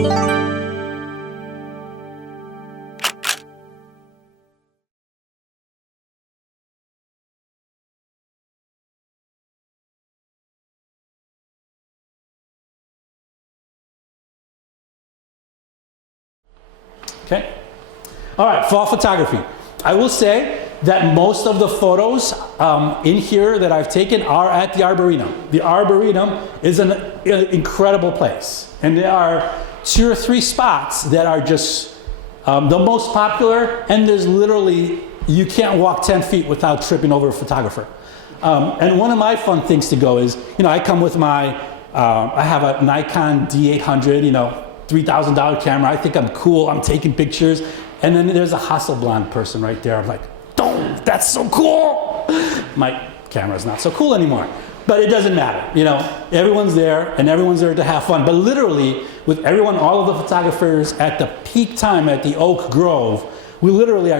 Okay. All right, fall photography. I will say that most of the photos in here that I've taken are at the Arboretum. The Arboretum is an incredible place. And there are 2 or 3 spots that are just the most popular, and there's literally, you can't walk 10 feet without tripping over a photographer. And one of my fun things to go is, you know, I come with my, I have a Nikon D800, you know, $3,000 camera. I think I'm cool, I'm taking pictures. And then there's a Hasselblad person right there. I'm like, oh, that's so cool. My camera's not so cool anymore. But it doesn't matter, you know, everyone's there and everyone's there to have fun. But literally, with everyone, all of the photographers at the peak time at the Oak Grove, we literally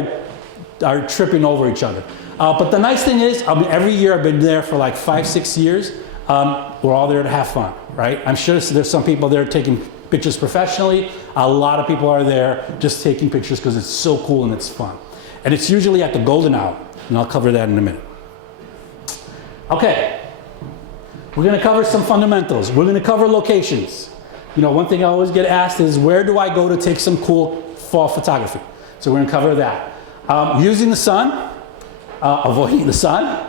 are tripping over each other. But the nice thing is, I mean, every year I've been there for like 5, 6 years. We're all there to have fun, right? I'm sure there's some people there taking pictures professionally. A lot of people are there just taking pictures because it's so cool and it's fun. And it's usually at the golden hour, and I'll cover that in a minute. Okay, we're gonna cover some fundamentals. We're gonna cover locations. You know, one thing I always get asked is, where do I go to take some cool fall photography? So we're gonna cover that. Using the sun, avoiding the sun,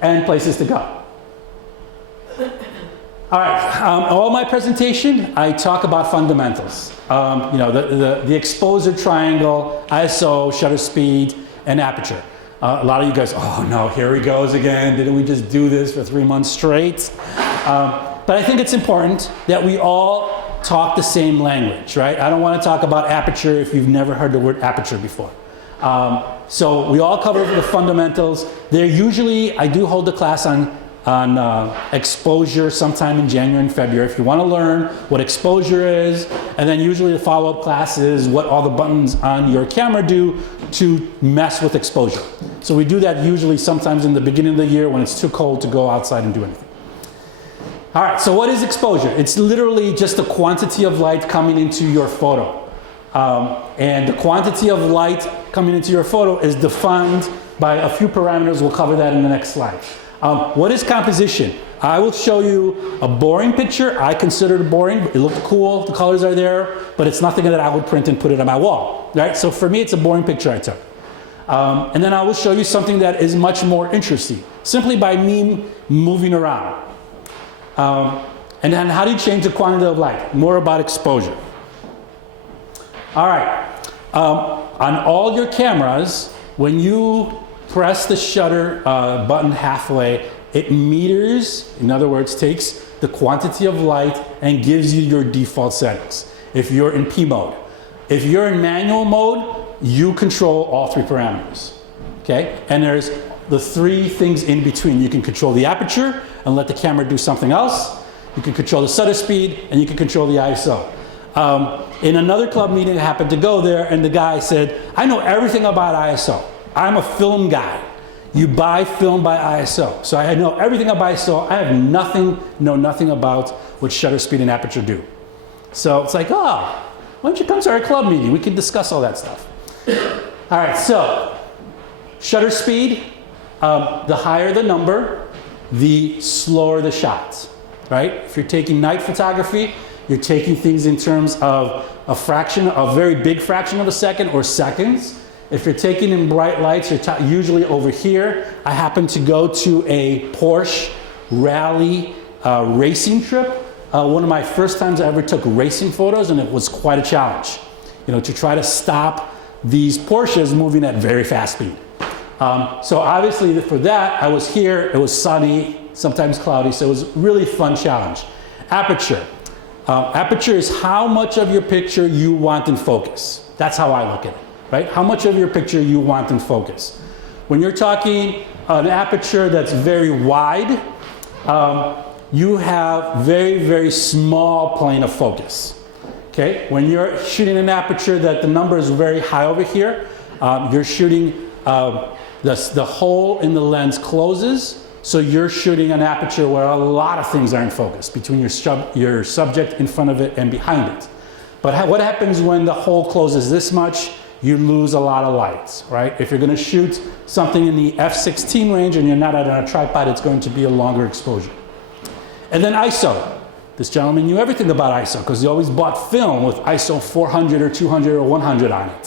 and places to go. All right, all my presentation, I talk about fundamentals. You know, the exposure triangle, ISO, shutter speed, and aperture. A lot of you guys, oh no, here he goes again. Didn't we just do this for 3 months straight? But I think it's important that we all talk the same language, right? I don't want to talk about aperture if you've never heard the word aperture before. So we all cover the fundamentals. They're usually, I do hold a class on exposure sometime in January and February if you want to learn what exposure is, and then usually the follow-up class is what all the buttons on your camera do to mess with exposure. So we do that usually sometimes in the beginning of the year when it's too cold to go outside and do anything. All right, so what is exposure? It's literally just the quantity of light coming into your photo. And the quantity of light coming into your photo is defined by a few parameters. We'll cover that in the next slide. What is composition? I will show you a boring picture. I consider it boring. It looked cool, the colors are there, but it's nothing that I would print and put it on my wall, right? So for me, it's a boring picture I took. And then I will show you something that is much more interesting, simply by me moving around. And then how do you change the quantity of light? More about exposure. All right, on all your cameras, when you press the shutter button halfway, it meters, in other words, takes the quantity of light and gives you your default settings if you're in P mode. If you're in manual mode, you control all 3 parameters, okay? And there's the 3 things in between. You can control the aperture and let the camera do something else. You can control the shutter speed, and you can control the ISO. In another club meeting, I happened to go there, and the guy said, I know everything about ISO. I'm a film guy. You buy film by ISO. So I know everything about ISO. I have know nothing about what shutter speed and aperture do. So it's like, oh, why don't you come to our club meeting? We can discuss all that stuff. All right, so shutter speed, the higher the number, the slower the shots, right? If you're taking night photography, you're taking things in terms of a fraction, a very big fraction of a second or seconds. If you're taking in bright lights, you're usually over here. I happened to go to a Porsche rally racing trip. One of my first times I ever took racing photos, and it was quite a challenge, you know, to try to stop these Porsches moving at very fast speed. So obviously for that, I was here, it was sunny, sometimes cloudy, so it was a really fun challenge. Aperture. Aperture is how much of your picture you want in focus. That's how I look at it, right? How much of your picture you want in focus. When you're talking an aperture that's very wide, you have very, very small plane of focus. Okay? When you're shooting an aperture that the number is very high over here, you're shooting, the hole in the lens closes, so you're shooting an aperture where a lot of things are in focus between your subject in front of it and behind it. But what happens when the hole closes this much? You lose a lot of light, right? If you're gonna shoot something in the f16 range and you're not on a tripod, it's going to be a longer exposure. And then ISO. This gentleman knew everything about ISO because he always bought film with ISO 400 or 200 or 100 on it.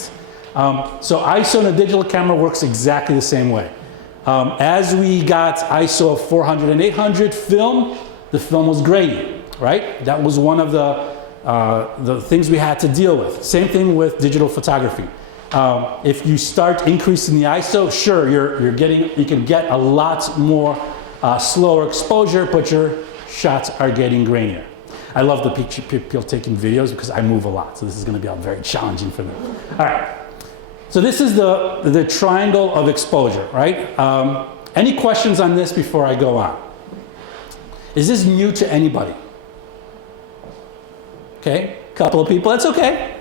So ISO in a digital camera works exactly the same way. As we got ISO of 400 and 800 film, the film was grainy, right? That was one of the things we had to deal with. Same thing with digital photography. If you start increasing the ISO, sure, you can get a lot more slower exposure, but your shots are getting grainier. I love the people taking videos because I move a lot, so this is going to be very challenging for them. All right, so this is the triangle of exposure, right? Any questions on this before I go on? Is this new to anybody? Okay, a couple of people, that's okay.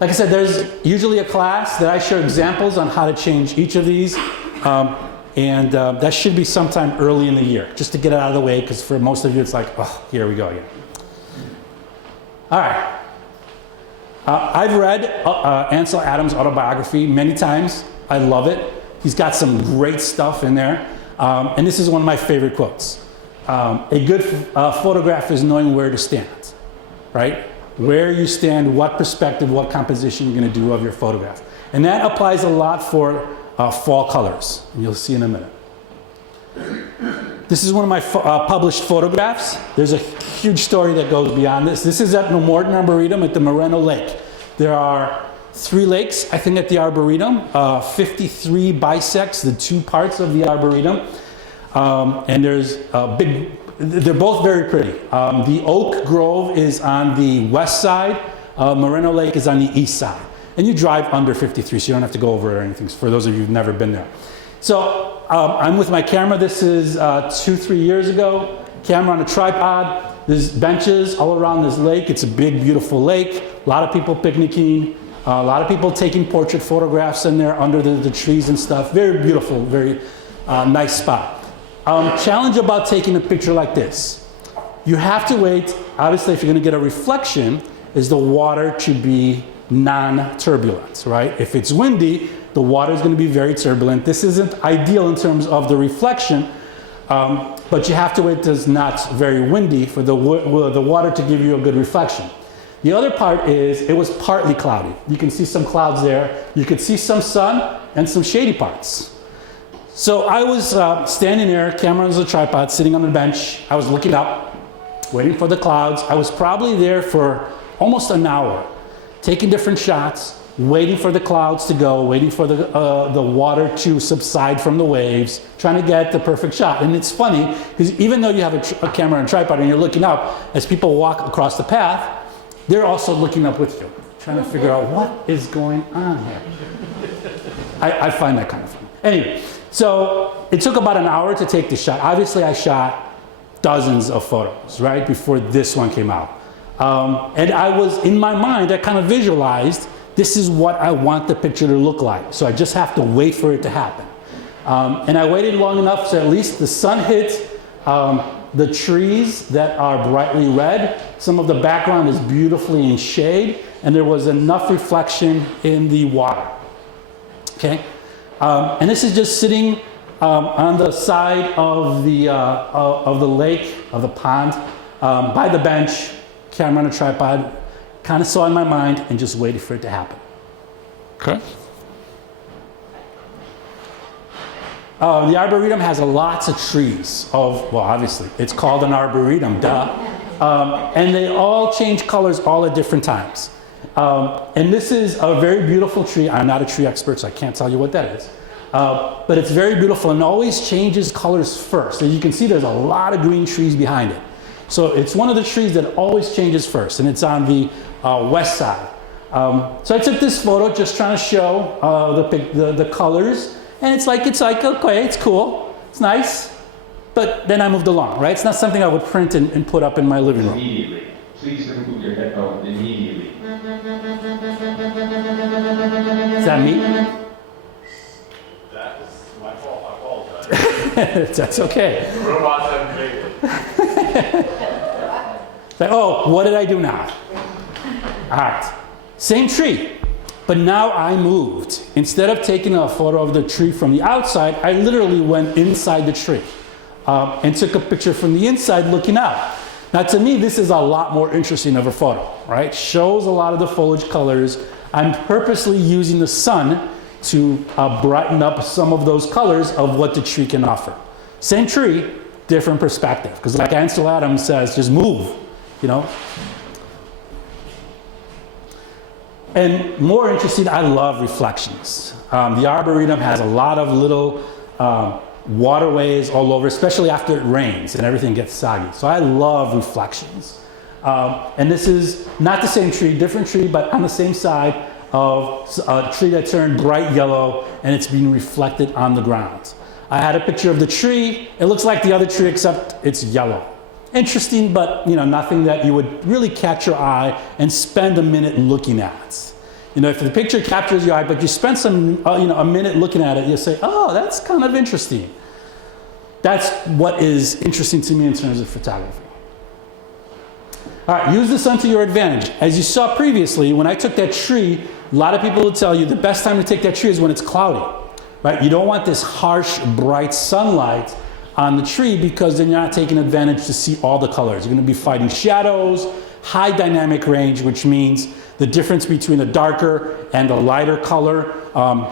Like I said, there's usually a class that I show examples on how to change each of these. That should be sometime early in the year, just to get it out of the way, because for most of you it's like, oh, here we go again. All right. I've read Ansel Adams' autobiography many times. I love it. He's got some great stuff in there. And this is one of my favorite quotes. A good photograph is knowing where to stand, right? Where you stand, what perspective, what composition you're going to do of your photograph. And that applies a lot for fall colors, and you'll see in a minute. This is one of my published photographs. There's a huge story that goes beyond this. This is at the Morton Arboretum at the Moreno Lake. There are 3 lakes, I think, at the Arboretum. 53 bisects the 2 parts of the Arboretum. And there's a big, they're both very pretty. The Oak Grove is on the west side. Moreno Lake is on the east side. And you drive under 53, so you don't have to go over it or anything, for those of you who've never been there. So I'm with my camera. This is 2-3 years ago. Camera on a tripod. There's benches all around this lake. It's a big, beautiful lake. A lot of people picnicking. A lot of people taking portrait photographs in there under the trees and stuff. Very beautiful, very nice spot. Challenge about taking a picture like this. You have to wait. Obviously, if you're going to get a reflection, is the water to be non-turbulent, right? If it's windy, the water is going to be very turbulent. This isn't ideal in terms of the reflection, but you have to wait till it's not very windy for the water to give you a good reflection. The other part is it was partly cloudy. You can see some clouds there. You could see some sun and some shady parts. So I was standing there, camera on the tripod, sitting on the bench. I was looking up, waiting for the clouds. I was probably there for almost an hour, taking different shots, waiting for the clouds to go, waiting for the water to subside from the waves, trying to get the perfect shot. And it's funny, because even though you have a camera and a tripod and you're looking up, as people walk across the path, they're also looking up with you, trying to figure out what is going on here. I find that kind of fun. Anyway, so it took about an hour to take the shot. Obviously, I shot dozens of photos, right, before this one came out. And I was, in my mind, I kind of visualized, this is what I want the picture to look like. So I just have to wait for it to happen. And I waited long enough so at least the sun hit the trees that are brightly red. Some of the background is beautifully in shade, and there was enough reflection in the water. Okay? And this is just sitting on the side of the lake, of the pond, by the bench, camera on a tripod, kind of saw in my mind and just waited for it to happen. Okay. The Arboretum has lots of trees well, obviously, it's called an Arboretum, duh. And they all change colors all at different times. And this is a very beautiful tree. I'm not a tree expert, so I can't tell you what that is. But it's very beautiful and always changes colors first. As you can see, there's a lot of green trees behind it. So it's one of the trees that always changes first, and it's on the west side. So I took this photo just trying to show the colors, and it's like, okay, it's cool, it's nice, but then I moved along, right? It's not something I would print and put up in my living room. Immediately. Please remove your headphone immediately. Is that me? That was my fault, I apologize. That's okay. Robots haven't made it. Like, oh, what did I do now? All right, same tree, but now I moved. Instead of taking a photo of the tree from the outside, I literally went inside the tree and took a picture from the inside looking out. Now to me, this is a lot more interesting of a photo, right? Shows a lot of the foliage colors. I'm purposely using the sun to brighten up some of those colors of what the tree can offer. Same tree, different perspective. Because like Ansel Adams says, just move, you know? And more interesting, I love reflections. The Arboretum has a lot of little waterways all over, especially after it rains and everything gets soggy. So I love reflections. And this is not the same tree, different tree, but on the same side of a tree that turned bright yellow and it's being reflected on the ground. I had a picture of the tree. It looks like the other tree except it's yellow. Interesting, but you know, nothing that you would really catch your eye and spend a minute looking at. You know, if the picture captures your eye, but you spend some, a minute looking at it, you'll say, oh, that's kind of interesting. That's what is interesting to me in terms of photography. All right, use the sun to your advantage. As you saw previously, when I took that tree, a lot of people will tell you the best time to take that tree is when it's cloudy, right? You don't want this harsh, bright sunlight on the tree because then you're not taking advantage to see all the colors. You're going to be fighting shadows, high dynamic range, which means the difference between a darker and a lighter color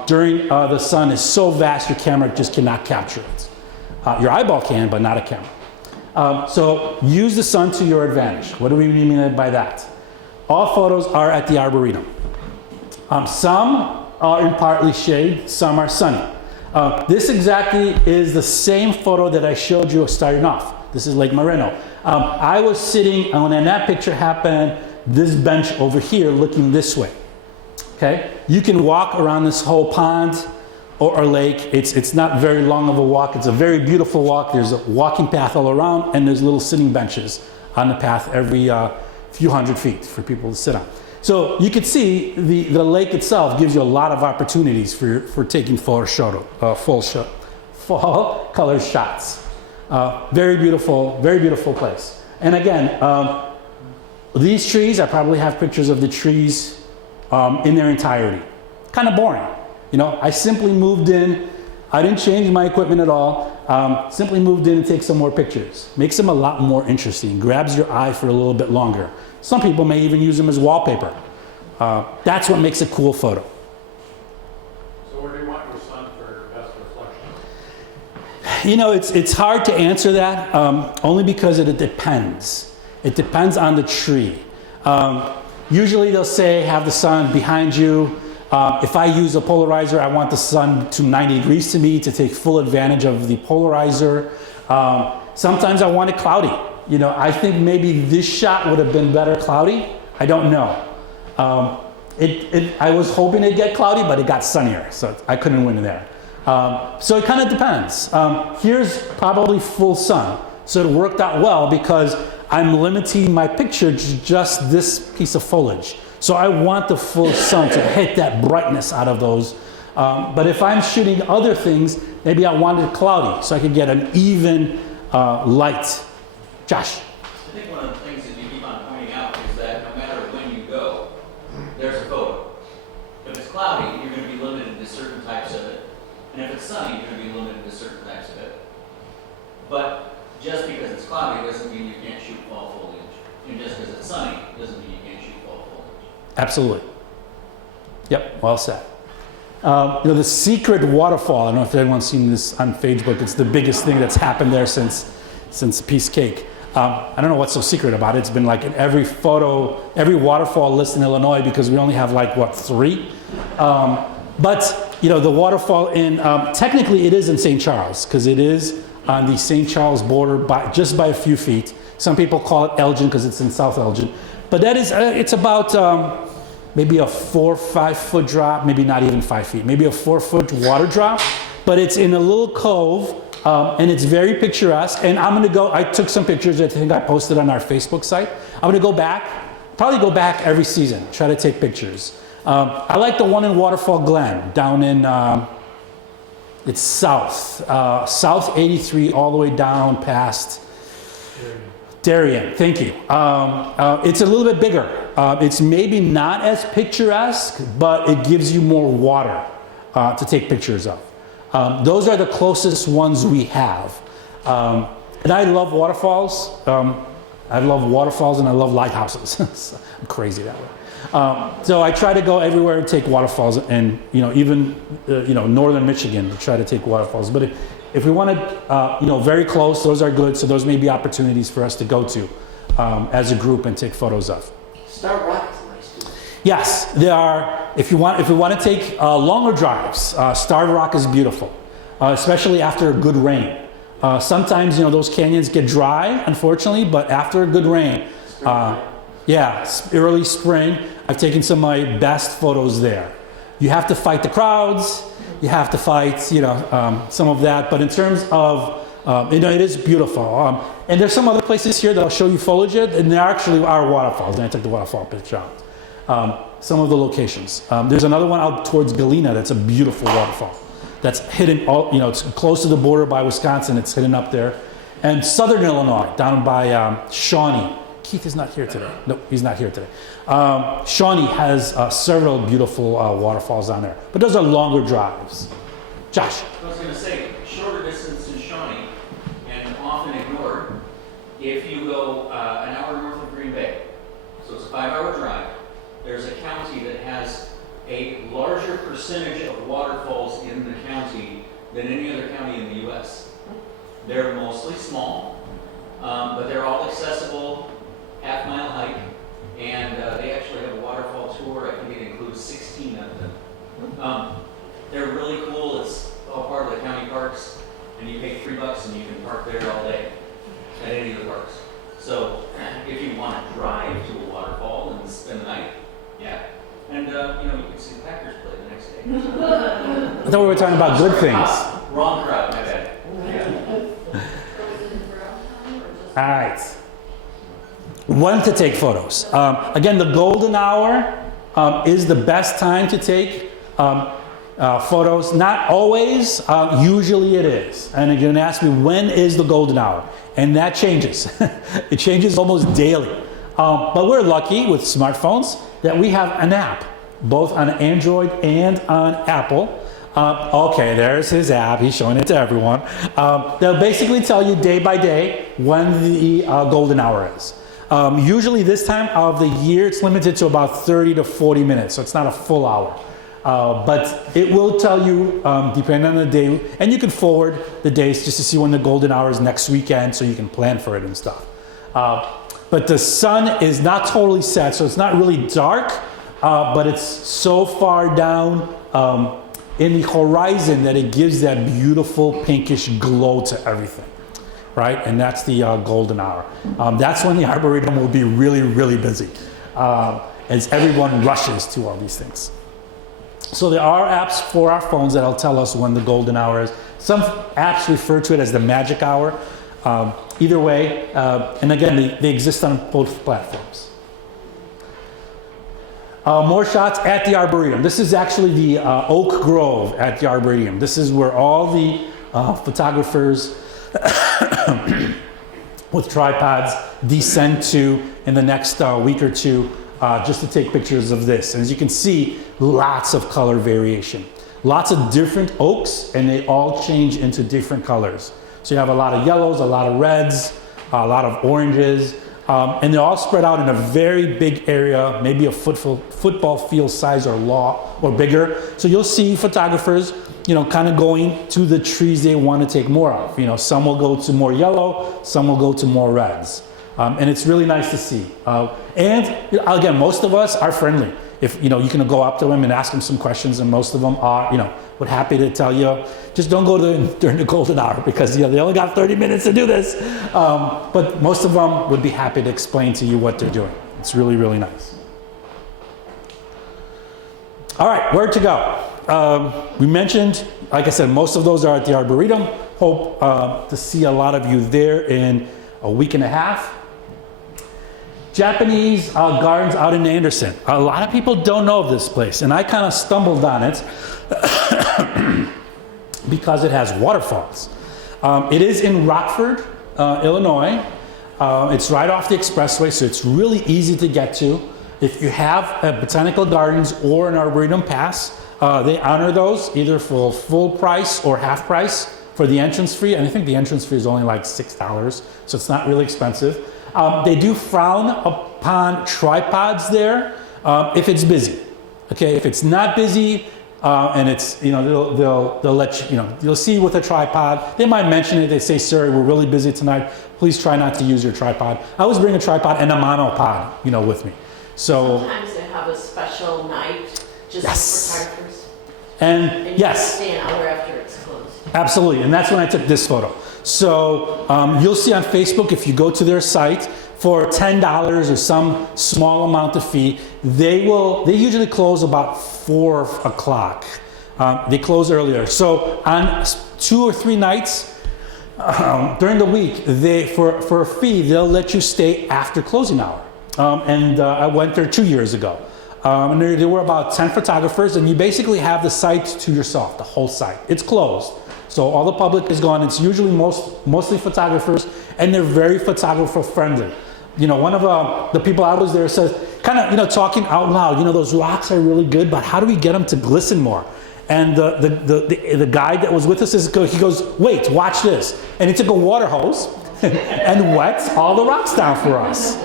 during the sun is so vast your camera just cannot capture it. Your eyeball can, but not a camera. So use the sun to your advantage. What do we mean by that? All photos are at the Arboretum. Some are in partly shade, some are sunny. This exactly is the same photo that I showed you starting off. This is Lake Moreno. I was sitting, when that picture happened, this bench over here looking this way. Okay? You can walk around this whole pond or lake. It's not very long of a walk. It's a very beautiful walk. There's a walking path all around and there's little sitting benches on the path every few hundred feet for people to sit on. So you can see the lake itself gives you a lot of opportunities for taking fall color shots. Very beautiful place. And again, these trees, I probably have pictures of the trees in their entirety. Kind of boring. You know, I simply moved in. I didn't change my equipment at all. Simply moved in and take some more pictures. Makes them a lot more interesting. Grabs your eye for a little bit longer. Some people may even use them as wallpaper. That's what makes a cool photo. So where do you want your sun for best reflection? You know, it's hard to answer that, only because it depends. It depends on the tree. Usually they'll say have the sun behind you. If I use a polarizer, I want the sun to 90 degrees to me to take full advantage of the polarizer. Sometimes I want it cloudy. You know, I think maybe this shot would have been better cloudy. I don't know. I was hoping it'd get cloudy, but it got sunnier, so I couldn't win there. So it kind of depends. Here's probably full sun, so it worked out well because I'm limiting my picture to just this piece of foliage. So I want the full sun to hit that brightness out of those. But if I'm shooting other things, maybe I want it cloudy so I could get an even light. Josh. I think one of the things that you keep on pointing out is that no matter when you go, there's a photo. If it's cloudy, you're going to be limited to certain types of it. And if it's sunny, you're going to be limited to certain types of it. But just because it's cloudy doesn't mean you can't shoot fall foliage. And just because it's sunny doesn't mean you can't shoot fall foliage. Absolutely. Yep, well said. You know, the secret waterfall, I don't know if anyone's seen this on Facebook. It's the biggest thing that's happened there since Piece Cake. I don't know what's so secret about it. It's been like in every photo, every waterfall list in Illinois because we only have like, what, 3? But, you know, the waterfall in, technically it is in St. Charles because it is on the St. Charles border just by a few feet. Some people call it Elgin because it's in South Elgin. But that is, it's about maybe a 4 or 5 foot drop, maybe not even 5 feet, maybe a 4 foot water drop. But it's in a little cove. And it's very picturesque. And I'm going to go, I took some pictures I think I posted on our Facebook site. I'm going to go back, probably go back every season, try to take pictures. I like the one in Waterfall Glen down in, it's south 83 all the way down past Darien, thank you. It's a little bit bigger. It's maybe not as picturesque, but it gives you more water to take pictures of. Those are the closest ones we have. And I love waterfalls. I love waterfalls and I love lighthouses. I'm crazy that way. So I try to go everywhere and take waterfalls, and even northern Michigan to try to take waterfalls. But if we want to, very close, those are good. So those may be opportunities for us to go to as a group and take photos of. Star Rock is nice too. Yes, there are. If you want to take longer drives, Starved Rock is beautiful, especially after a good rain. Sometimes those canyons get dry, unfortunately, but after a good rain, early spring, I've taken some of my best photos there. You have to fight the crowds, you have to fight, some of that, but in terms of, it is beautiful. And there's some other places here that I'll show you foliage, and there actually are waterfalls, and I took the waterfall picture out. Some of the locations. There's another one out towards Galena that's a beautiful waterfall. That's hidden, it's close to the border by Wisconsin, it's hidden up there. And southern Illinois, down by Shawnee. Keith is not here today. No, he's not here today. Shawnee has several beautiful waterfalls down there, but those are longer drives. Josh. I was going to say, shorter distance in Shawnee, and often ignored, if you go an hour north of Green Bay, so it's a 5-hour drive, there's a county that has a larger percentage of waterfalls in the county than any other county in the U.S. They're mostly small, but they're all accessible, half-mile hike, and they actually have a waterfall tour. I think it includes 16 of them. They're really cool. It's all part of the county parks, and you pay $3 and you can park there all day at any of the parks. So if you want to drive to a waterfall and spend the night, yeah. And you can see the Packers play the next day. I thought we were talking about good things. Wrong crowd, my bad. Yeah. All right. When to take photos. Again, the golden hour is the best time to take photos. Not always, usually it is. And you're going to ask me, when is the golden hour? And that changes. It changes almost daily. But we're lucky with smartphones that we have an app, both on Android and on Apple. Okay, there's his app. He's showing it to everyone. They'll basically tell you day by day when the golden hour is. Usually this time of the year, it's limited to about 30 to 40 minutes, so it's not a full hour. But it will tell you, depending on the day, and you can forward the days just to see when the golden hour is next weekend, so you can plan for it and stuff. But the sun is not totally set, so it's not really dark, but it's so far down in the horizon that it gives that beautiful pinkish glow to everything, right? And that's the golden hour. That's when the Arboretum will be really, really busy as everyone rushes to all these things. So there are apps for our phones that'll tell us when the golden hour is. Some apps refer to it as the magic hour. Either way, and again, they exist on both platforms. More shots at the Arboretum. This is actually the Oak Grove at the Arboretum. This is where all the photographers with tripods descend to in the next week or two just to take pictures of this. And as you can see, lots of color variation. Lots of different oaks, and they all change into different colors. So you have a lot of yellows, a lot of reds, a lot of oranges, and they're all spread out in a very big area, maybe a football field size or bigger. So you'll see photographers, kind of going to the trees they want to take more of. Some will go to more yellow, some will go to more reds. And it's really nice to see. And again, most of us are friendly. If you can go up to them and ask them some questions, and most of them are, would happy to tell you, just don't go during the golden hour because they only got 30 minutes to do this. But most of them would be happy to explain to you what they're doing. It's really, really nice. All right, where to go? We mentioned, like I said, most of those are at the Arboretum. Hope to see a lot of you there in a week and a half. Japanese gardens out in Anderson. A lot of people don't know of this place, and I kind of stumbled on it because it has waterfalls. It is in Rockford, Illinois. It's right off the expressway, so it's really easy to get to. If you have a botanical gardens or an arboretum pass, they honor those either for full price or half price for the entrance fee. And I think the entrance fee is only like $6, so it's not really expensive. They do frown upon tripods there if it's busy. Okay, if it's not busy and it's, you know, they'll let you, you know, you'll see with a tripod. They might mention it. They say, "Sir, we're really busy tonight. Please try not to use your tripod." I always bring a tripod and a monopod, you know, with me. So Sometimes they have a special night just Yes. for photographers. and And you yes. can stay an hour after it's closed. Absolutely, and that's when I took this photo. So you'll see on Facebook, if you go to their site, for $10 or some small amount of fee, they usually close about 4 o'clock. They close earlier. So on 2 or 3 nights during the week, for a fee, they'll let you stay after closing hour. I went there 2 years ago. And there were about 10 photographers, and you basically have the site to yourself, the whole site. It's closed. So all the public is gone. It's usually mostly photographers, and they're very photographer friendly. You know, one of the people I was there says, kind of, you know, talking out loud, you know, those rocks are really good, but how do we get them to glisten more? And the guy that was with us, he goes, "Wait, watch this." And he took a water hose and wet all the rocks down for us.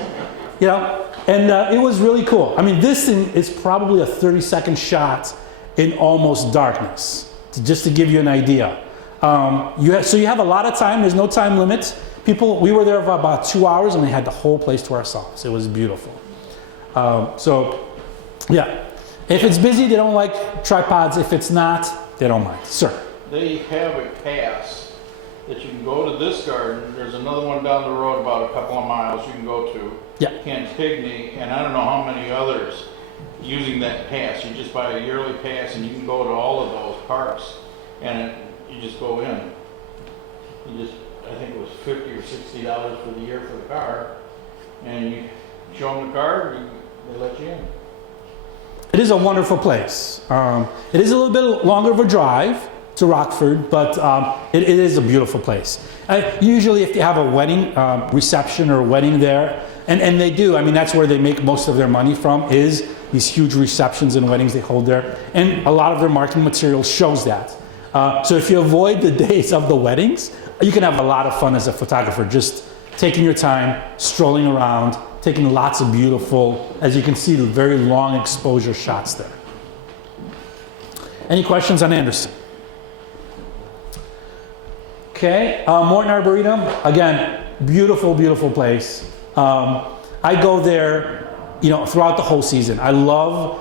You know, and it was really cool. I mean, this thing is probably a 30-second shot in almost darkness, just to give you an idea. So you have a lot of time. There's no time limit. We were there for about 2 hours, and we had the whole place to ourselves. It was beautiful. So, yeah. If it's busy, they don't like tripods. If it's not, they don't mind. Sir. They have a pass that you can go to this garden. There's another one down the road about a couple of miles you can go to. Yeah. Cantigny, and I don't know how many others using that pass. You just buy a yearly pass and you can go to all of those parks, and you just go in. I think it was $50 or $60 for the year for the car, and you show them the card, they let you in. It is a wonderful place. It is a little bit longer of a drive to Rockford, but it is a beautiful place. Usually if you have a wedding reception or a wedding there, and they do, I mean, that's where they make most of their money from, is these huge receptions and weddings they hold there. And a lot of their marketing material shows that. So if you avoid the days of the weddings, you can have a lot of fun as a photographer, just taking your time, strolling around, taking lots of beautiful, as you can see, very long exposure shots there. Any questions on Anderson? Okay, Morton Arboretum, again, beautiful, beautiful place. I go there, you know, throughout the whole season. I love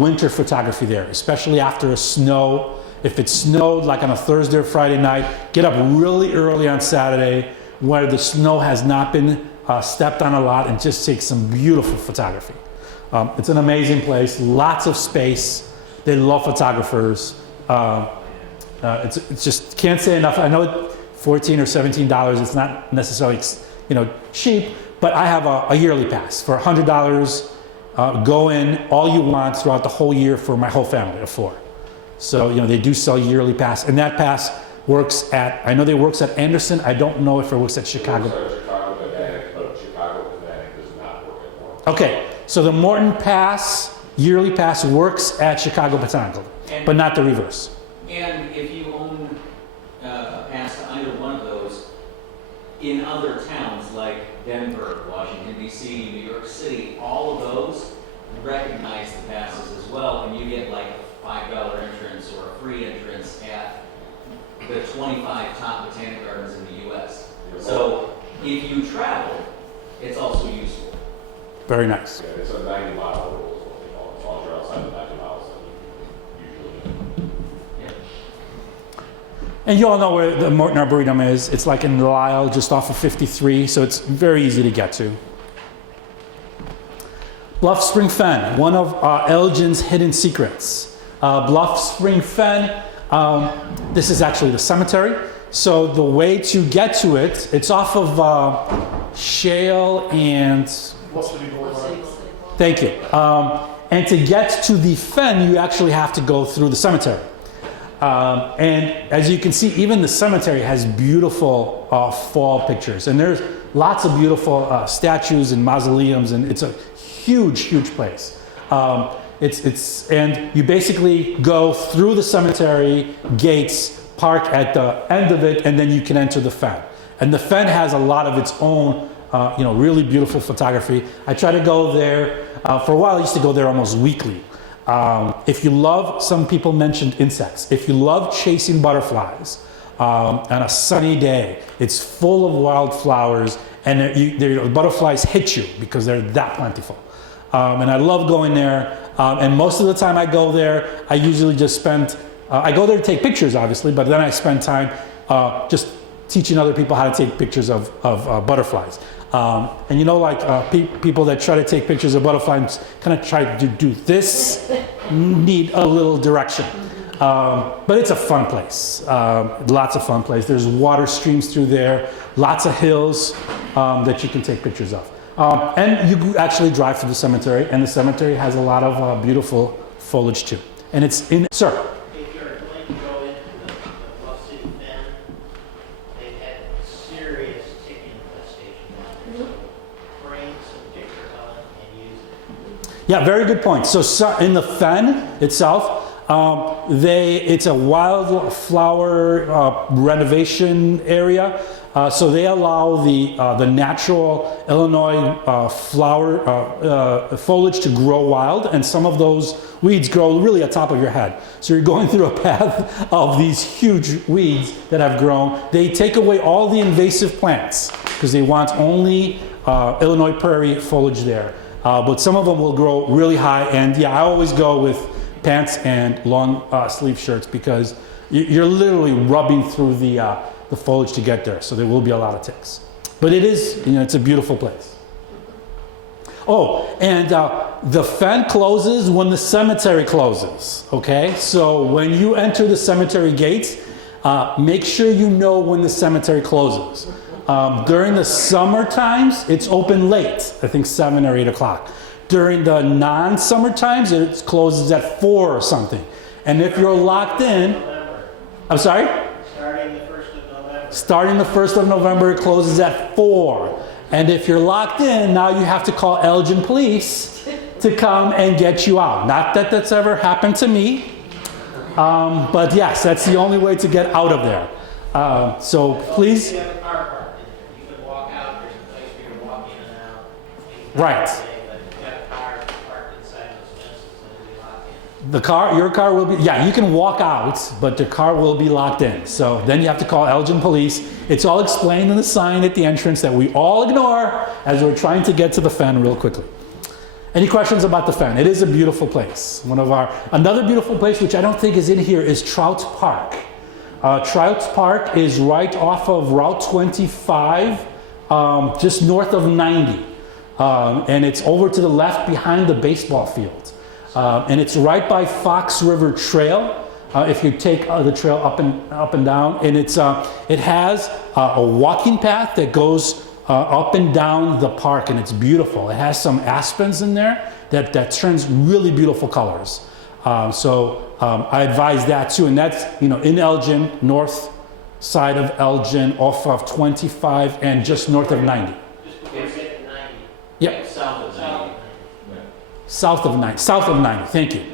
winter photography there, especially after a snow. If it snowed like on a Thursday or Friday night, get up really early on Saturday where the snow has not been stepped on a lot, and just take some beautiful photography. It's an amazing place, lots of space. They love photographers. It's just, can't say enough. I know $14 or $17, it's not necessarily, you know, cheap, but I have a yearly pass for $100. Go in all you want throughout the whole year for my whole family of 4. So, you know, they do sell yearly pass, and that pass works at, I know they works at Anderson. I don't know if it works at Chicago. Chicago Botanic, but Chicago Botanic does not work at Morton. Okay, so the Morton Pass, yearly pass, works at Chicago Botanical, but not the reverse. And if you own a pass to either one of those, in other towns like Denver, Washington, D.C., New York City, all of those recognize the passes as well, and you get like a $5 entrance or a free entrance at the 25 top botanic gardens in the U.S. So if you travel, it's also useful. Very nice. Yeah, it's a 90-mile rule, is what they call it. As long as you're outside the 90 miles, then you usually. And you all know where the Morton Arboretum is. It's like in Lisle, just off of 53, so it's very easy to get to. Bluff Spring Fed, one of Elgin's hidden secrets. Bluff Spring Fed, this is actually the cemetery. So the way to get to it, it's off of Shale and... Thank you. And to get to the fen, you actually have to go through the cemetery. And as you can see, even the cemetery has beautiful fall pictures. And there's lots of beautiful statues and mausoleums, and it's a huge, huge place. And you basically go through the cemetery gates, park at the end of it, and then you can enter the Fen. And the Fen has a lot of its own, really beautiful photography. I try to go there. For a while, I used to go there almost weekly. If you love, some people mentioned insects. If you love chasing butterflies on a sunny day, it's full of wildflowers, and the butterflies hit you because they're that plentiful. And I love going there. And most of the time I go there, I usually just spend, I go there to take pictures, obviously, but then I spend time just teaching other people how to take pictures of butterflies. And people that try to take pictures of butterflies kind of try to do this, need a little direction. But it's a fun place, lots of fun place. There's water streams through there, lots of hills that you can take pictures of. And you actually drive through the cemetery, and the cemetery has a lot of beautiful foliage too. And it's in, sir. If you're going to go into the Bluff Spring Fed, they've had serious tick infestation down there. So bring some pictures of it and use it. Yeah, very good point. So in the Fen itself, it's a wildflower renovation area. So they allow the natural Illinois foliage to grow wild, and some of those weeds grow really at top of your head. So you're going through a path of these huge weeds that have grown. They take away all the invasive plants because they want only Illinois prairie foliage there. But some of them will grow really high, and yeah, I always go with pants and long sleeve shirts because you're literally rubbing through the foliage to get there, so there will be a lot of ticks. But it is, it's a beautiful place. Oh, and the Fen closes when the cemetery closes, okay? So when you enter the cemetery gates, make sure you know when the cemetery closes. During the summer times, it's open late, I think 7 or 8 o'clock. During the non-summer times, it closes at 4 or something. And if you're locked in, I'm sorry? Starting the 1st of November, it closes at 4. And if you're locked in, now you have to call Elgin police to come and get you out. Not that that's ever happened to me, but yes, that's the only way to get out of there. So please. You have a car parked in there. You can walk out, there's a place for you to walk in and out. Right. But you have a car parked inside those fences and it'll be locked in. Your car will be, yeah, you can walk out, but the car will be locked in. So then you have to call Elgin police. It's all explained in the sign at the entrance that we all ignore as we're trying to get to the Fen real quickly. Any questions about the Fen? It is a beautiful place. Another beautiful place, which I don't think is in here, is Trout Park. Trout Park is right off of Route 25, just north of 90. And it's over to the left behind the baseball field. And it's right by Fox River Trail. If you take the trail up and down, and it has a walking path that goes up and down the park, and it's beautiful. It has some aspens in there that turns really beautiful colors. So I advise that too, and that's in Elgin, north side of Elgin, off of 25 and just north of 90. Just before you get to 90. Yep. South of 90. South of 90. South of 90. Thank you.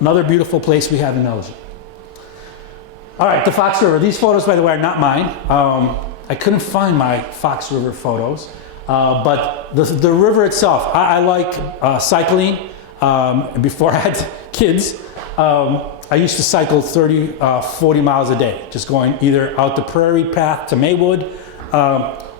Another beautiful place we have in Elgin. All right, the Fox River. These photos, by the way, are not mine. I couldn't find my Fox River photos, but the river itself, I like cycling. Before I had kids, I used to cycle 30, 40 miles a day, just going either out the prairie path to Maywood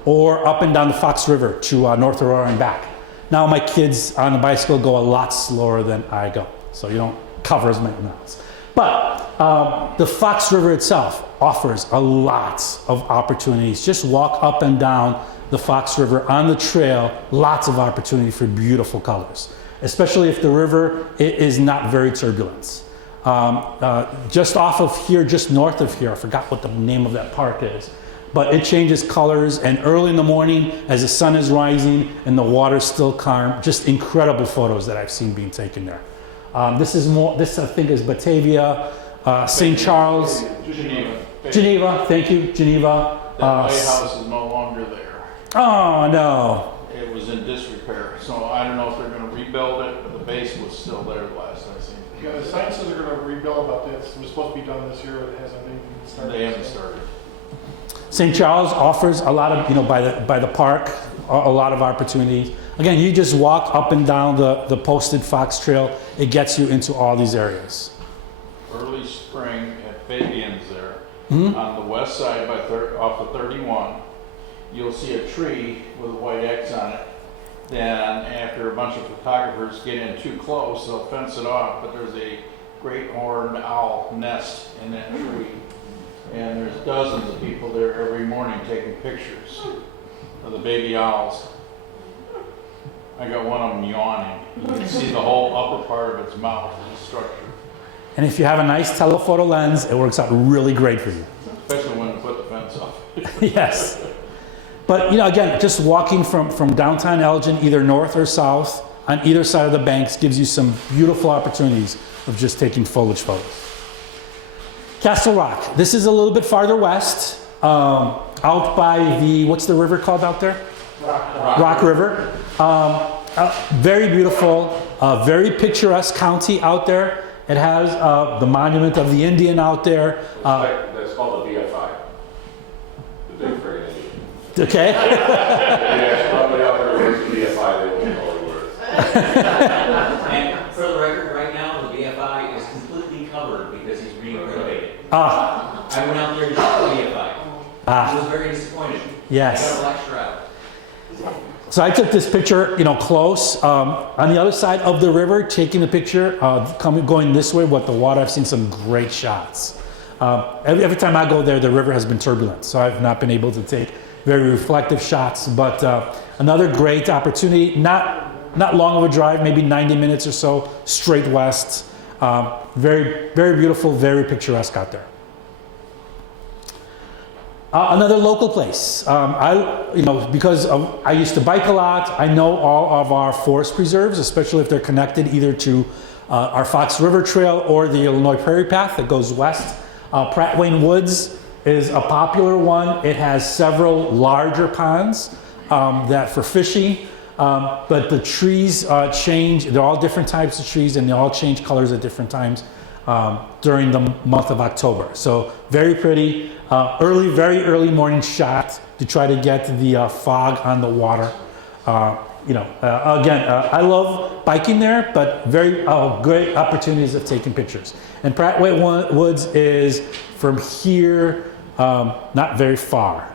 or up and down the Fox River to North Aurora and back. Now my kids on the bicycle go a lot slower than I go, so you don't cover as many miles. But the Fox River itself offers a lot of opportunities. Just walk up and down the Fox River on the trail, lots of opportunity for beautiful colors, especially if the river is not very turbulent. Just off of here, just north of here, I forgot what the name of that park is, but it changes colors, and early in the morning as the sun is rising and the water's still calm, just incredible photos that I've seen being taken there. This I think is Batavia, St. Charles, Geneva, thank you, Geneva. That lighthouse is no longer there. Oh, no. It was in disrepair, so I don't know if they're gonna rebuild it, but the base was still there the last I seen. Yeah, the sign says they're gonna rebuild about this. It was supposed to be done this year, but it hasn't been started. They haven't started. St. Charles offers a lot of, by the park, a lot of opportunities. Again, you just walk up and down the posted Fox Trail. It gets you into all these areas. Early spring at Fabian's there, on the west side off of 31, you'll see a tree with a white X on it. Then after a bunch of photographers get in too close, they'll fence it off, but there's a great horned owl nest in that tree. And there's dozens of people there every morning taking pictures of the baby owls. I got one of them yawning. You can see the whole upper part of its mouth and structure, And if you have a nice telephoto lens, it works out really great for you. especially when they put the fence up. Yes. But, again, just walking from downtown Elgin, either north or south, on either side of the banks gives you some beautiful opportunities of just taking foliage photos. Castle Rock. This is a little bit farther west, out by what's the river called out there? Rock River. Very beautiful, very picturesque county out there. It has the monument of the Indian out there. That's called the BFI. The big friggin' Indian. Okay. Yeah, probably out there where's the BFI, they won't know where it is. And for the record, right now, the BFI is completely covered because he's being renovated. Ah, I went out there to shoot the BFI. I was very disappointed. Yes. I got a black shroud. so I took this picture, close on the other side of the river, taking the picture, going this way with the water. I've seen some great shots. Every time I go there, the river has been turbulent, so I've not been able to take very reflective shots. But another great opportunity, not long of a drive, maybe 90 minutes or so, straight west. Very, very beautiful, very picturesque out there. Another local place. Because I used to bike a lot, I know all of our forest preserves, especially if they're connected either to our Fox River Trail or the Illinois Prairie Path that goes west. Pratt Way Woods is a popular one. It has several larger ponds that for fishing, but the trees change. They're all different types of trees, and they all change colors at different times during the month of October. So very pretty. Very early morning shot to try to get the fog on the water. I love biking there, but very great opportunities of taking pictures. And Pratt Way Woods is from here, not very far.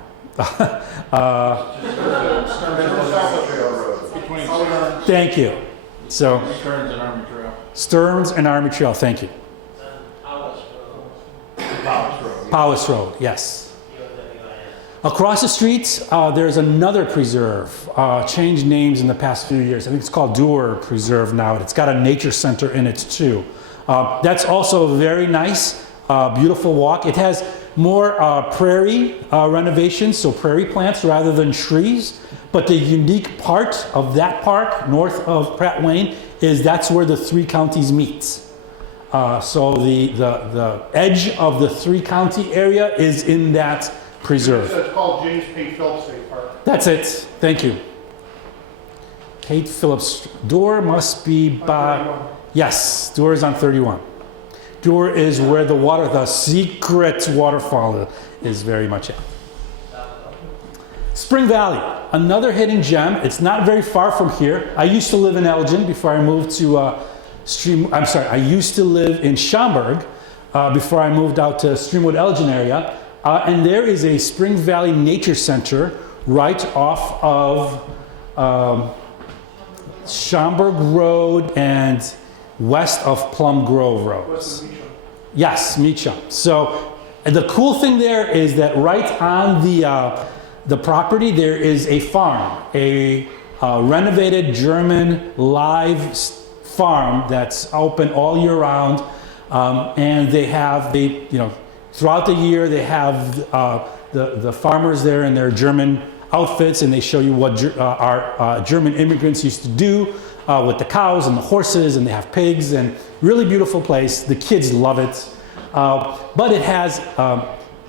Thank you. So Stearns and Army Trail. Stearns and Army Trail. Thank you. Powers Road. Powis Road. Yes. UWIS. Across the street, there's another preserve, changed names in the past few years. I think it's called Dewar Preserve now. It's got a nature center in it too. That's also a very nice, beautiful walk. It has more prairie renovations, so prairie plants rather than trees. But the unique part of that park, north of Pratt Way, is that's where the three counties meet. So the edge of the three county area is in that preserve. It's called James P. Phillips State Park. That's it. Thank you. Kate Phillips. Dewar must be by... 31. Yes, Dewar is on 31. Dewar is where the secret waterfall is very much at. Spring Valley, another hidden gem. It's not very far from here. I used to live in Elgin before I moved to I used to live in Schaumburg before I moved out to Streamwood, Elgin area. And there is a Spring Valley Nature Center right off of Schaumburg Road and west of Plum Grove Road. West of Meacham. Yes, Meacham. So and the cool thing there is that right on the property there is a farm, a renovated German live farm that's open all year round, and throughout the year they have the farmers there in their German outfits, and they show you what our German immigrants used to do with the cows and the horses, and they have pigs, and really beautiful place. The kids love it, but it has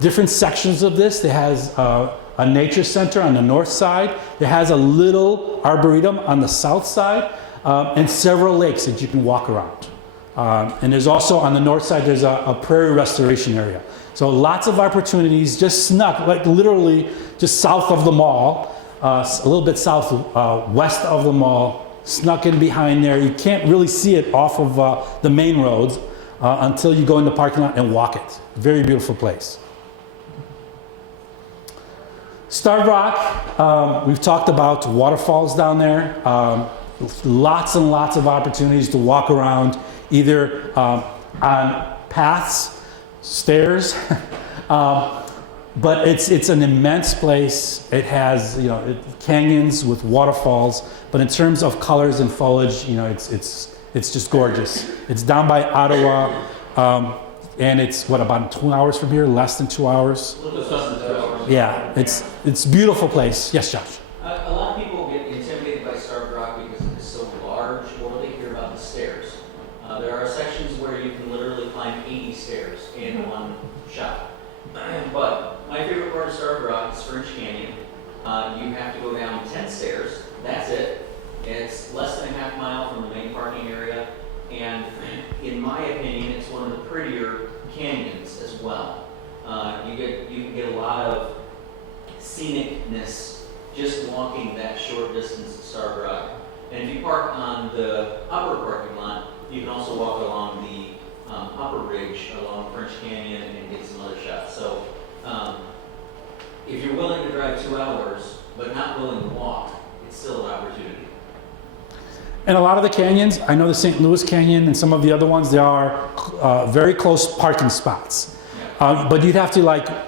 different sections of this. It has a nature center on the north side. It has a little arboretum on the south side, and several lakes that you can walk around. And there's also on the north side, there's a prairie restoration area. So lots of opportunities just snuck, like literally just south of the mall, a little bit south west of the mall, snuck in behind there. You can't really see it off of the main roads until you go in the parking lot and walk it. Very beautiful place. Starved Rock, we've talked about waterfalls down there. Lots and lots of opportunities to walk around, either on paths, stairs, but it's an immense place. It has canyons with waterfalls, but in terms of colors and foliage, it's just gorgeous. It's down by Ottawa, and it's about 2 hours from here, less than 2 hours. A little bit less than 2 hours. Yeah, it's a beautiful place. Yes, Josh. A lot of people get intimidated by Starved Rock because it is so large, or they hear about the stairs. There are sections where you can literally climb 80 stairs in one shot. But my favorite part of Starved Rock is French Canyon. You have to go down 10 stairs. That's it. It's less than a half mile from the main parking area. And in my opinion, it's one of the prettier canyons as well. You can get a lot of scenicness just walking that short distance to Starved Rock. And if you park on the upper parking lot, you can also walk along the upper ridge along French Canyon and get some other shots. So if you're willing to drive 2 hours, but not willing to walk, it's still an opportunity. And a lot of the canyons, I know the St. Louis Canyon and some of the other ones, there are very close parking spots. But you'd have to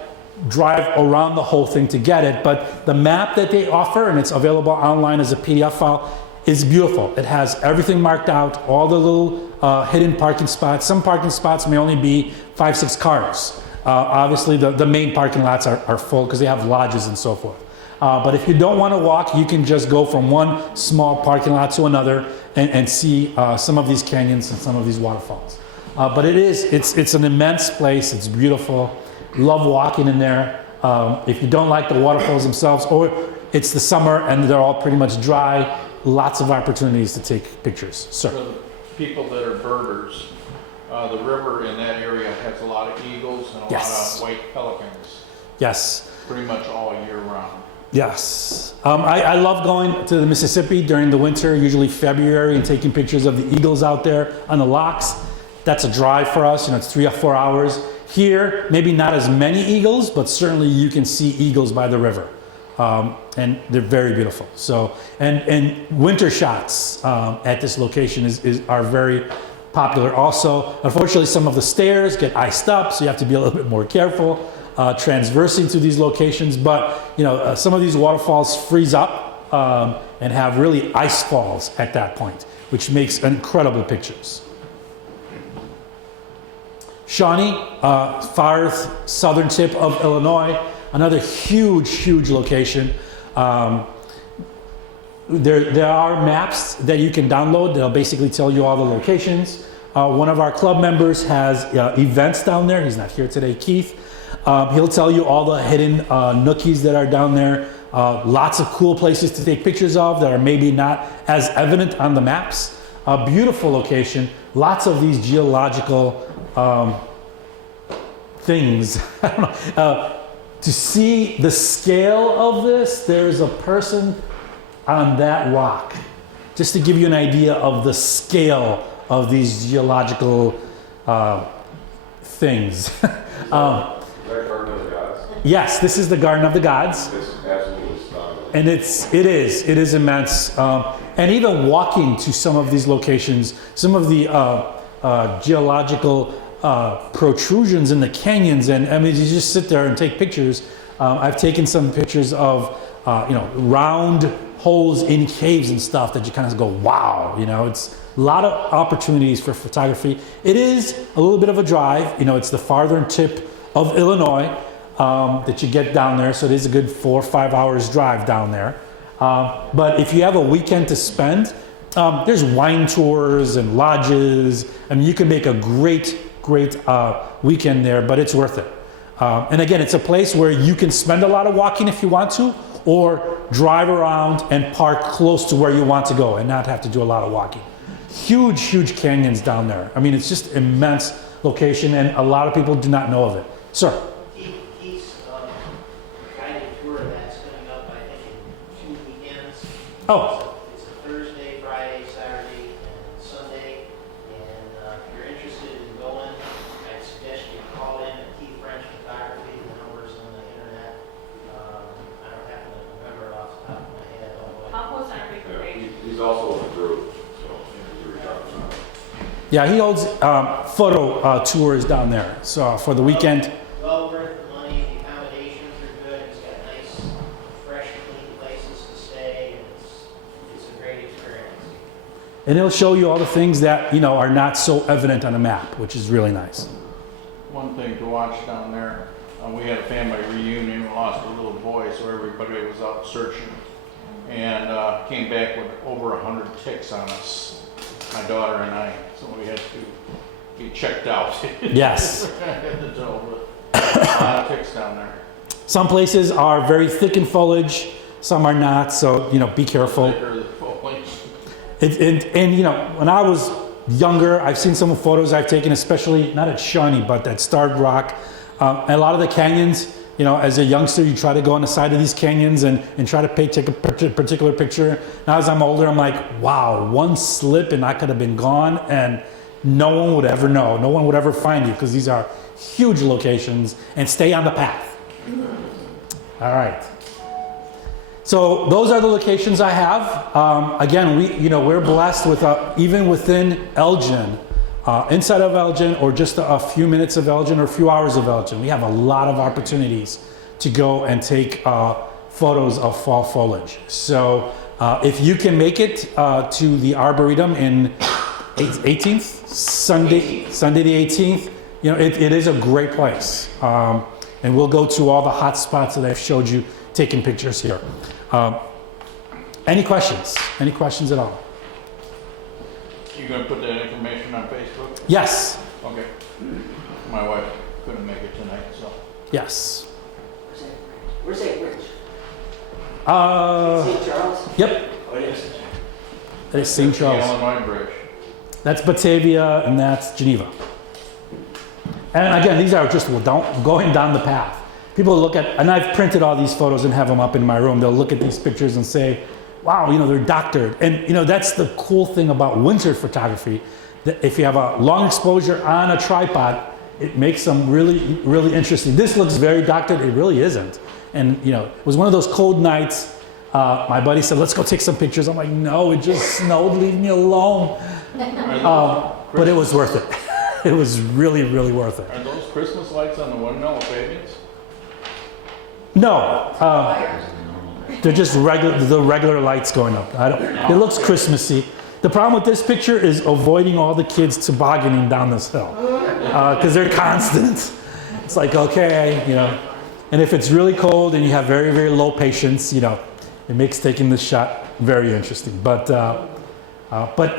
drive around the whole thing to get it. But the map that they offer, and it's available online as a PDF file, is beautiful. It has everything marked out, all the little hidden parking spots. Some parking spots may only be 5-6 cars. Obviously, the main parking lots are full because they have lodges and so forth. But if you don't want to walk, you can just go from one small parking lot to another and see some of these canyons and some of these waterfalls. But it's an immense place. It's beautiful. Love walking in there. If you don't like the waterfalls themselves, or it's the summer and they're all pretty much dry, lots of opportunities to take pictures. Sir. For the people that are birders, the river in that area has a lot of eagles and a Yes. lot of white pelicans, Yes. pretty much all year round. Yes. I love going to the Mississippi during the winter, usually February, and taking pictures of the eagles out there on the locks. That's a drive for us. It's 3 or 4 hours. Here, maybe not as many eagles, but certainly you can see eagles by the river. And they're very beautiful. So, and winter shots at this location are very popular. Also, unfortunately, some of the stairs get iced up, so you have to be a little bit more careful transversing to these locations. But some of these waterfalls freeze up and have really ice falls at that point, which makes incredible pictures. Shawnee, far southern tip of Illinois, another huge location. There are maps that you can download that'll basically tell you all the locations. One of our club members has events down there. He's not here today, Keith. He'll tell you all the hidden nookies that are down there. Lots of cool places to take pictures of that are maybe not as evident on the maps. A beautiful location. Lots of these geological things. I don't know. To see the scale of this, there's a person on that rock. Just to give you an idea of the scale of these geological things. That Garden of the Gods? Yes, this is the Garden of the Gods. It's absolutely stunning. And it is immense. And even walking to some of these locations, some of the geological protrusions in the canyons, and I mean, you just sit there and take pictures. I've taken some pictures of round holes in caves and stuff that you kind of go, wow, it's a lot of opportunities for photography. It is a little bit of a drive. It's the farthern tip of Illinois that you get down there, so it is a good 4 or 5 hours drive down there. But if you have a weekend to spend, there's wine tours and lodges. I mean, you can make a great weekend there, but it's worth it. And again, it's a place where you can spend a lot of walking if you want to, or drive around and park close to where you want to go and not have to do a lot of walking. Huge, huge canyons down there. I mean, it's just immense location, and a lot of people do not know of it. Sir? He's guided tour that's coming up, I think, in 2 weekends. Oh, It's a Thursday, Friday, Saturday, and Sunday. And if you're interested in going, I'd suggest you call in at T French Photography. The number's on the internet. I don't happen to remember it off the top of my head. Compost and recreation. He's also in the group, so you were talking about. yeah, he holds photo tours down there. So for the weekend. Well worth the money. The accommodations are good. He's got nice, fresh, clean places to stay. And it's a great experience. And he'll show you all the things that, are not so evident on a map, which is really nice. One thing to watch down there, we had a family reunion, we lost a little boy, so everybody was out searching. And came back with over 100 ticks on us, my daughter and I, so we had to be checked out. Yes. A lot of ticks down there. Some places are very thick in foliage, some are not, so, be careful. Thicker than foliage. And when I was younger, I've seen some photos I've taken, especially not at Shawnee, but at Starved Rock. A lot of the canyons, as a youngster, you try to go on the side of these canyons and try to take a particular picture. Now as I'm older, I'm like, wow, one slip and I could have been gone, and no one would ever know. No one would ever find you, because these are huge locations, and stay on the path. All right. So those are the locations I have. Again, we're blessed with even within Elgin, inside of Elgin, or just a few minutes of Elgin or a few hours of Elgin, we have a lot of opportunities to go and take photos of fall foliage. So if you can make it to the Arboretum in 18th, Sunday the 18th, it is a great place. And we'll go to all the hot spots that I've showed you, taking pictures here. Any questions? Any questions at all? You gonna put that information on Facebook? Yes. Okay. My wife couldn't make it tonight, so. Yes. Where's St. Rich? St. Charles? Yep. Oh, it is. That is St. The Charles. Illinois Bridge. That's Batavia, and that's Geneva. And again, these are just going down the path. People look at, and I've printed all these photos and have them up in my room. They'll look at these pictures and say, wow, they're doctored. And that's the cool thing about winter photography, that if you have a long exposure on a tripod, it makes them really, really interesting. This looks very doctored. It really isn't. And it was one of those cold nights. My buddy said, let's go take some pictures. I'm like, no, it just snowed. Leave me alone. But it was worth it. It was really, really worth it. Are those Christmas lights on the windmill of Fabian's? No, they're just regular lights going up. It looks Christmassy. The problem with this picture is avoiding all the kids tobogganing down this hill, because they're constant. It's like, okay, and if it's really cold and you have very, very low patience, it makes taking this shot very interesting. But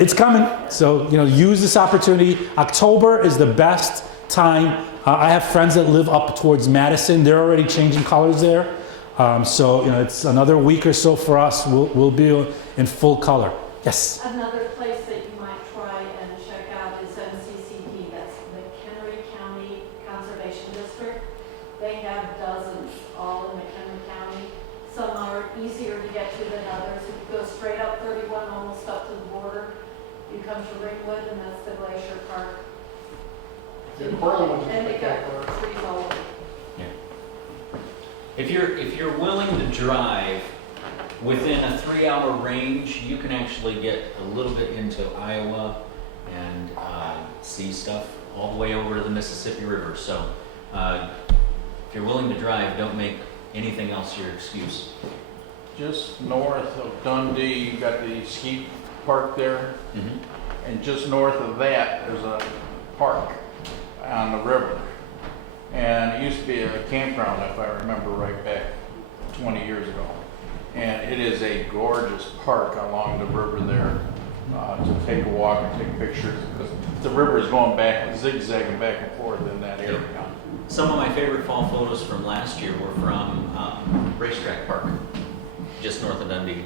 it's coming, so use this opportunity. October is the best time. I have friends that live up towards Madison. They're already changing colors there. So it's another week or so for us. We'll be in full color. Yes. Another place that you might try and check out is MCCD. That's McHenry County Conservation District. They have dozens all in McHenry County. Some are easier to get to than others. If you go straight up 31, almost up to the border, you come to Ringwood, and that's the Glacier Park. And they got trees all over. If you're willing to drive within a 3-hour range, you can actually get a little bit into Iowa and see stuff all the way over to the Mississippi River. So if you're willing to drive, don't make anything else your excuse. Just north of Dundee, you got the ski park there. Mm-hmm. And just north of that, there's a park on the river. And it used to be a campground, if I remember right, back 20 years ago. And it is a gorgeous park along the river there to take a walk and take pictures. Because the river's going back, zigzagging back and forth in that area. Some of my favorite fall photos from last year were from Racetrack Park, just north of Dundee.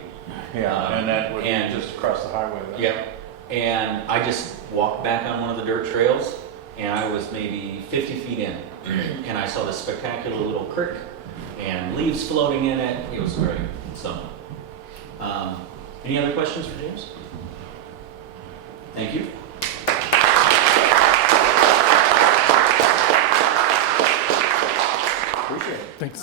Yeah, and that would be and- just across the highway there. Yep. And I just walked back on one of the dirt trails, and I was maybe 50 feet in, and I saw this spectacular little creek, and leaves floating in it. It was great. So, any other questions for James? Thank you. Appreciate it. Thanks.